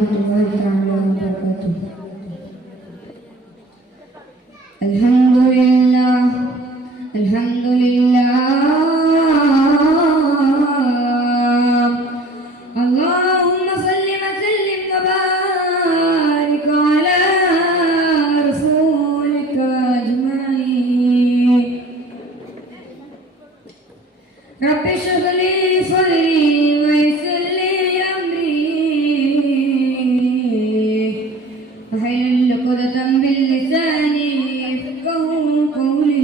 warahmatullahi wabarakatuh. Alhamdulillah, alhamdulillah. Allahumma salli wa sallim wa barik ala rasulika ajma'in. Rabbi shrah li sadri wa yassir li amri wahlul 'uqdatam min lisani yafqahu qawli.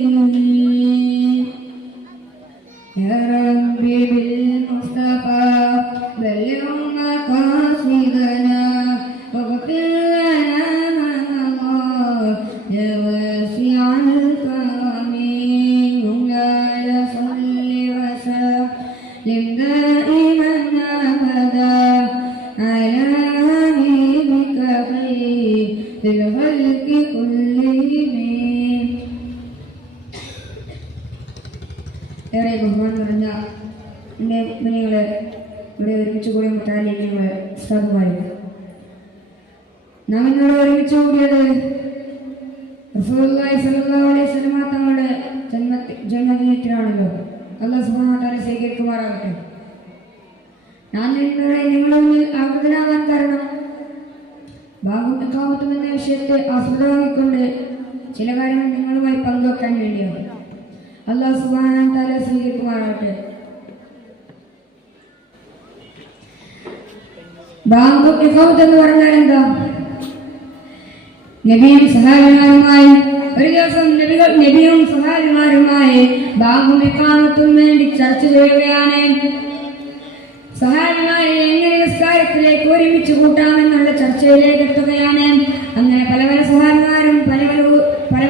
Ya Rabbi bil Mustafa balligh maqasidana waghfir lana ma ya wasi'al karami. Ya salli wa sallim daiman abada ala habibika khairil khalqi kullihim. ഏറെ ബഹുമാനം നിറഞ്ഞ എൻ്റെ മുനികളെ, ഇവിടെ ഒരുമിച്ച് കൂടിയ മുട്ടാലികളെ, ഉസ്താദുമാരെ, നാം ഇന്നിവിടെ ഒരുമിച്ച് കൂടിയത് റസൂലുള്ളാഹി സ്വല്ലല്ലാഹു അലൈഹി വസല്ലം തങ്ങളുടെ ജന്മദിനത്തിലാണല്ലോ. അല്ലാഹു സുബ്ഹാനഹു വ തആല സ്വീകരിക്കുമാറാകട്ടെ. ഞാൻ ഇന്നിവിടെ നിങ്ങളുടെ മുന്നിൽ ആഗതനാകാൻ കാരണം ബാഗും ഇഖാമത്തും എന്ന വിഷയത്തെ ആസ്പദമാക്കിക്കൊണ്ട് ചില കാര്യങ്ങൾ നിങ്ങളുമായി പങ്കുവെക്കാൻ വേണ്ടിയാണ്. അല്ലാഹു സുബ്ഹാനഹു വ തആല സ്വീകരിക്കുമാറാകട്ടെ. ബാങ്കും ഇഖാമത്തും എന്ന് പറഞ്ഞാൽ എന്താ? നബിയും സഹാബിമാരുമായി ഒരു ദിവസം നബിയും സഹാബിമാരുമായി ബാങ്കും ഇഖാമത്തും വേണ്ടി ചർച്ച ചെയ്യുകയാണ്. സഹാബിമാരെ എങ്ങനെ നിസ്കാരത്തിലേക്ക് ഒരുമിച്ച് കൂട്ടാമെന്നുള്ള ചർച്ചയിലേക്ക് എത്തുകയാണ്. അങ്ങനെ പല പല സഹാബിമാരും പല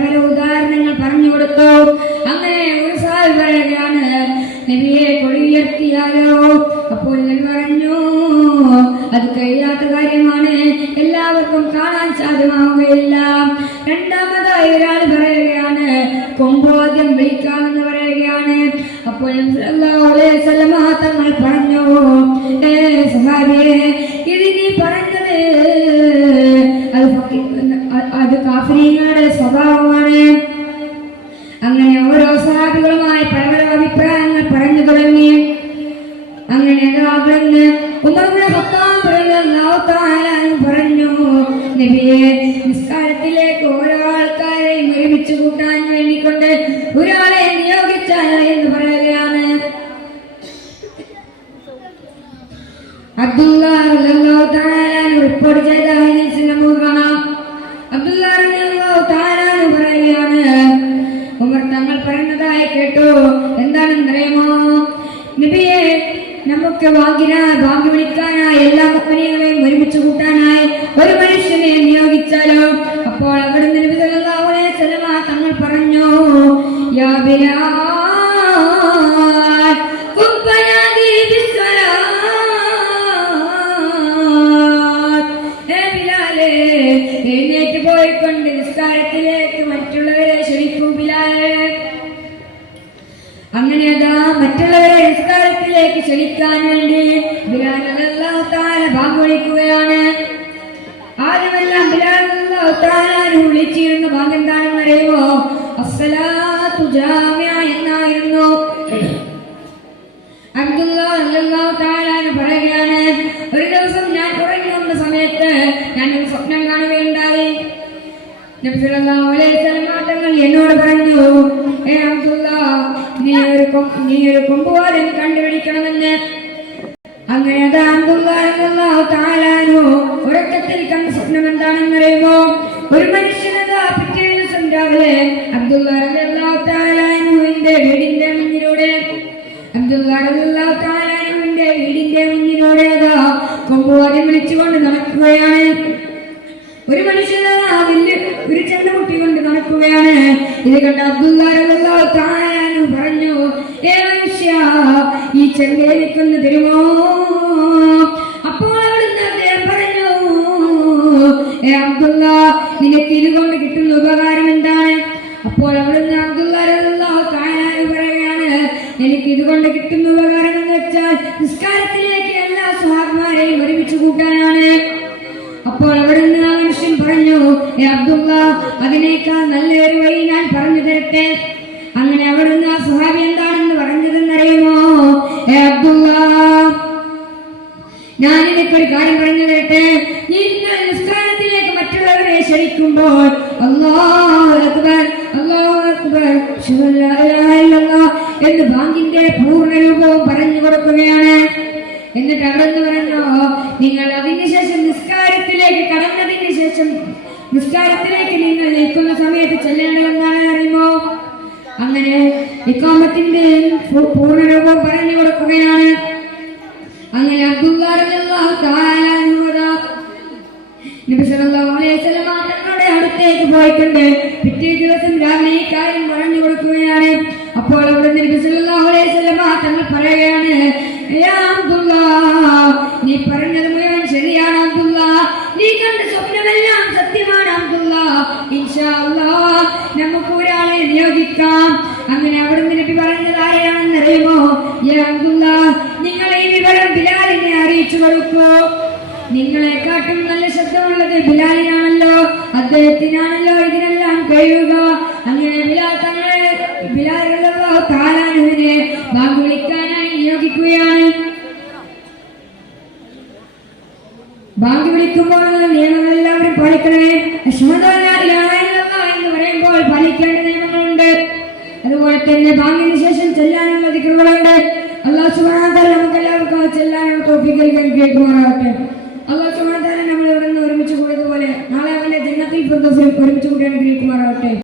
പല ഉദാഹരണങ്ങൾ പറഞ്ഞു കൊടുത്തു. അങ്ങനെ ഒരു സഹാബി പറയുകയാണ്, നബിയെ കൊടി ഉയർത്തിയാലോ? അപ്പോൾ നബി പറഞ്ഞു, അത് കഴിയാത്ത കാര്യമാണ്, എല്ലാവർക്കും കാണാൻ സാധ്യമാവുകയില്ല. രണ്ടാമതായി ഒരാൾ പറയുകയാണ്, കൊമ്പോദ്യം വിളിക്കാമെന്ന് പറയുകയാണ്. അപ്പോൾ സല്ലല്ലാഹു അലൈഹി വസല്ലം തങ്ങൾ പറഞ്ഞു, സഹാബിയെ, ഇത് നീ പറഞ്ഞത് അത് കാഫിരീങ്ങളുടെ സ്വഭാവമാണ്. അങ്ങനെ ഓരോ സഹാബികളുമായി പല പല അഭിപ്രായങ്ങൾ പറഞ്ഞു തുടങ്ങി. അങ്ങനെ ഉമർ ഇബ്നു ഖത്താബ് റളിയല്ലാഹു തആല പറഞ്ഞു, നബിയെ, നിസ്കാരത്തിലേക്ക് ഓരോ ആൾക്കാരെയും ഒരുമിച്ച് കൂട്ടാൻ വേണ്ടിക്കൊണ്ട് ഒരാളെ നിയോഗിച്ചാലോ എന്ന് പറയുകയാണ്. അബ്ദുല്ലാഹ് റളിയല്ലാഹു തആല റിപ്പോർട്ട് ചെയ്ത ഹദീസിൽ നമുക്ക് കാണാം. അബ്ദുല്ലാഹ് റളിയല്ലാഹു തആല പറയുകയാണ്, ഉമർ തങ്ങൾ പറയുന്നതായി കേട്ടു. എന്താണെന്നറിയുമോ? നബിയെ, നമുക്ക് ബാങ്ക് വിളിക്കാനായി എല്ലാ മുഅ്മിനീങ്ങളെയും ഒരുമിച്ച് കൂട്ടാനായി ഒരു മനുഷ്യനെ നിയോഗിച്ചാലോ? അപ്പോൾ അവിടുന്ന് നബി സല്ലല്ലാഹു അലൈഹി വസല്ലം തങ്ങൾ പറഞ്ഞു, യാ ബിലാൽ ഖുബ്ബനാദി ബിസ്സലാത്ത്. ബിലാലേ, എഴുന്നേറ്റ് പോയിക്കൊണ്ട് നിസ്കാരത്തിലേക്ക് മറ്റുള്ളവരെ ക്ഷണിക്കൂ ബിലാലേ. അങ്ങനെ അതാ മറ്റുള്ളവരെ നിസ്കാരത്തിലേക്ക് ക്ഷണിക്കാൻ വേണ്ടി ബിലാൽ റളിയല്ലാഹു തആല ബാങ്ക് വിളിക്കുകയാണ്. ആദ്യമെല്ലാം ബിലാൽ റളിയല്ലാഹു തആല വിളിച്ചിരുന്ന ബാങ്ക് എന്താണെന്ന് അറിയുമോ? അസ്സലാത്തു ജാമിഅ എന്നായിരുന്നു. അബ്ദുല്ലാഹ് റളിയല്ലാഹു തആല പറയുകയാണ്, ഒരു ദിവസം ഞാൻ ഉറങ്ങുന്ന സമയത്ത് ഞാൻ ഒരു സ്വപ്നം കാണുകയുണ്ടായി. നബി സല്ലല്ലാഹു അലൈഹി വസല്ലം തങ്ങൾ എന്നോട് പറഞ്ഞു, അബ്ദുല്ലാഹ്, നീ ഒരു കൊമ്പുവാലൻ കണ്ടുപിടിക്കണമെന്ന്. അങ്ങനെ അത് അബ്ദുല്ലാഹ് റളിയല്ലാഹു തആല ഉറക്കത്തിൽ കണ്ട സ്വപ്നം എന്താണെന്ന് അറിയുമോ? ഒരു മനുഷ്യനതാ പിറ്റേ ദിവസം രാവിലെ അബ്ദുല്ലാഹ് റളിയല്ലാഹു തആലയുടെ വീടിന്റെ മുന്നിലൂടെ അതാ കൊമ്പുവാലൻ വിളിച്ചുകൊണ്ട് നടക്കുകയാണ്. ഒരു മനുഷ്യൻ ഒരു ചെണ്ട മുട്ടിക്കൊണ്ട് നടക്കുകയാണ്. ഇത് കണ്ട അബ്ദുല്ലാഹ് റളിയല്ലാഹു തആല പറഞ്ഞു, മനുഷ്യ, ഈ ചെണ്ട എനിക്കൊന്ന് തരുമോ? അപ്പോൾ അവിടുന്ന് അദ്ദേഹം പറഞ്ഞു, അബ്ദുല്ലാഹ്, നിനക്ക് ഇതുകൊണ്ട് കിട്ടുന്ന ഉപകാരം എന്താണ്? അപ്പോൾ അവിടുന്ന് അബ്ദുല്ലാഹ് റളിയല്ലാഹു തആല പറയുകയാണ്, എനിക്ക് ഇതുകൊണ്ട് കിട്ടുന്ന ഉപകാരം എന്ന് വെച്ചാൽ നിസ്കാരത്തിലേക്ക് എല്ലാ സ്വഹാബിമാരെയും ഒരുമിച്ച് കൂട്ടാനാണ്. അപ്പോൾ അവിടുന്ന് ആ മനുഷ്യൻ പറഞ്ഞു, അബ്ദുള്ള, അതിനേക്കാൾ നല്ലൊരു വഴി ഞാൻ പറഞ്ഞു തരട്ടെ. അങ്ങനെ അവിടുന്ന് ആ സ്വഹാബി എന്താണെന്ന് പറഞ്ഞതെന്നറിയുമോ? അബ്ദുള്ള, ഞാൻ എനിക്കൊരു കാര്യം പറഞ്ഞു തരട്ടെ. നിങ്ങൾ നിസ്കാരത്തിലേക്ക് മറ്റുള്ളവരെ ക്ഷണിക്കുമ്പോൾ അല്ലാഹു അക്ബർ, അല്ലാഹു അക്ബർ, അശ്ഹദു അല്ലാ ഇലാഹ ഇല്ലല്ലാഹ് എന്ന് ബാങ്കിന്റെ പൂർണ്ണ രൂപവും പറഞ്ഞു കൊടുക്കുകയാണ്. എന്നിട്ട് അവിടുന്ന് പറഞ്ഞു, നിങ്ങൾ അതിനുശേഷം നിസ്കാരത്തിലേക്ക് കടന്നതിന് ശേഷം നിസ്കാരത്തിലേക്ക് നിങ്ങൾ നിൽക്കുന്ന സമയത്ത് ചെല്ലേണ്ടതെന്നാണ് അറിയുമോ? അങ്ങനെ ഇഖാമത്തിന്റെ പൂർണ്ണരൂപം പറഞ്ഞു കൊടുക്കുകയാണ്. അങ്ങനെ അബ്ദുല്ലാഹ് റളിയല്ലാഹു തആല അൻഹു നബി സല്ലല്ലാഹു അലൈഹി വസല്ലം തങ്ങളുടെ അടുത്തേക്ക് പോയിട്ടുണ്ട്. പിറ്റേ ദിവസം രാവിലെ ഈ കാര്യം പറഞ്ഞു കൊടുക്കുകയാണ്. അപ്പോൾ അവിടെ നബി സല്ലല്ലാഹു അലൈഹി വസല്ലം തങ്ങൾ പറയുകയാണ്, നീ പറഞ്ഞത് മുഴുവൻ ശരിയാണ് അബ്ദുള്ള, നീ കണ്ട സ്വപ്നമെല്ലാം സത്യമാണ് അബ്ദുള്ള. ഇൻഷാ അല്ലാഹ് നമുക്ക് ഒരാളെ നിയോഗിക്കാം. അങ്ങനെ അവിടുന്ന് നബി പറഞ്ഞത് ആരെയാണെന്ന് അറിയുമോ? അബ്ദുള്ള, നിങ്ങൾ ഈ വിവരം ബിലാലിനെ അറിയിച്ചു കൊടുക്കൂ. നിങ്ങളെക്കാട്ടും നല്ല ശബ്ദമുള്ളത് ബിലാലിനാണല്ലോ, അദ്ദേഹത്തിനാണല്ലോ ഇതിനെല്ലാം കഴിയുക. അങ്ങനെ ബിലാൽ റളിയല്ലാഹു തആല അൻഹുവിനെ ബാങ്ക് വിളിക്കാനായി നിയോഗിക്കുകയാണ്. ബാങ്ക് വിളിക്കുമ്പോഴുള്ള നിയമങ്ങൾ എല്ലാവരും പാലിക്കണമേ. അശ്ഹദു അല്ലാ ഇലാഹ ഇല്ലല്ലാഹ് എന്ന് പറയുമ്പോൾ പാലിക്കേണ്ട നിയമങ്ങളുണ്ട്. അതുപോലെ തന്നെ ബാങ്കിന് ശേഷം ചെല്ലാനുള്ള ദിക്റുകളുണ്ട്. അല്ലാഹു സുബ്ഹാനഹു വ തആല നമുക്ക് എല്ലാവർക്കും ചെല്ലാനുള്ള തൗഫീഖ് നൽകുമാറാകട്ടെ. അല്ലാഹു സുബ്ഹാനഹു വ തആല നമ്മളെ ഒരുമിച്ച് കൂടിയതുപോലെ നാളെ അവന്റെ ജന്നത്തുൽ ഫിർദൗസിൽ ഒരുമിച്ച് കൂടി അനുഗ്രഹിക്കുമാറാകട്ടെ.